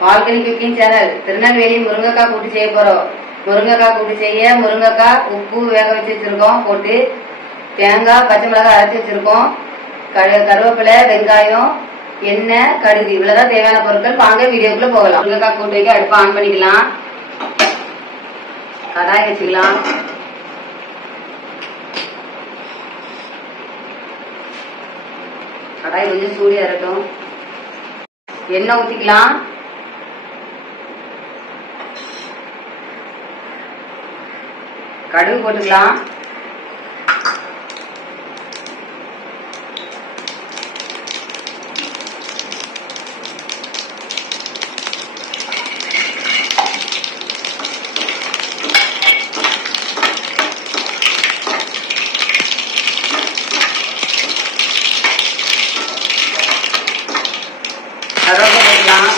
Balcony cooking channel. Tirunelveli முருங்கைக்காய் கூட்டு செய்ய போறோம். முருங்கைக்காய் கூட்டு செய்ய முருங்கைக்காய் உப்பு வேக வச்சு வச்சிருக்கோம், போட்டு தேங்காய் பச்சை மிளகாய் அரைச்சி வச்சிருக்கோம், கருவேப்பிலை வெங்காயம் எண்ணெய் கடுகு இவ்வளவுதான் தேவையான பொருட்கள். வாங்க வீடியோக்குள்ள போகலாம். முருங்கைக்காய் கூட்டு வைக்க அடுப்பை ஆன் பண்ணிக்கலாம். கடாய் வச்சுக்கலாம். கடாய் கொஞ்சம் சூடியா இருக்கட்டும். எண்ணெய் ஊற்றிக்கலாம். கடுகு போட்டுக்கலாம். கருவேப்பிலை போட்டுக்கலாம்.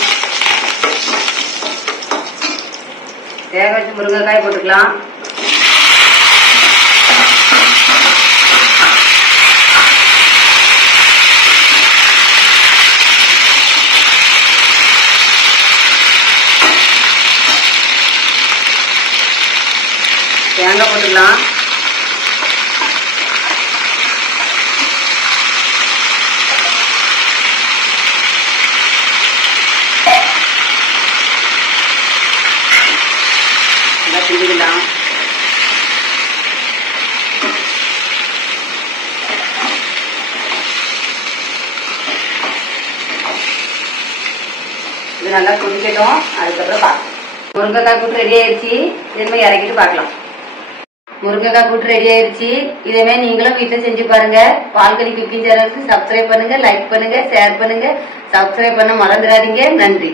வேக வச்சு முருங்கைக்காய் போட்டுக்கலாம். தேங்காய் போட்டுக்கலாம். கிண்டிக்கலாம். இது நல்லா கொதிக்கட்டும். அதுக்கப்புறம் பார்க்கலாம். முருங்கைக்காய் கூட்டு ரெடி ஆயிடுச்சு. இதுமாதிரி இறக்கிட்டு பார்க்கலாம். முருங்கைக்காய் கூட்டு ரெடி ஆயிடுச்சு. இதே மாதிரி நீங்களும் வீட்டில் செஞ்சு பாருங்க. பால்கனி குக்கிங் சேனலுக்கு சப்ஸ்கிரைப் பண்ணுங்க, லைக் பண்ணுங்க, ஷேர் பண்ணுங்க. சப்ஸ்கிரைப் பண்ண மறந்துடாதீங்க. நன்றி.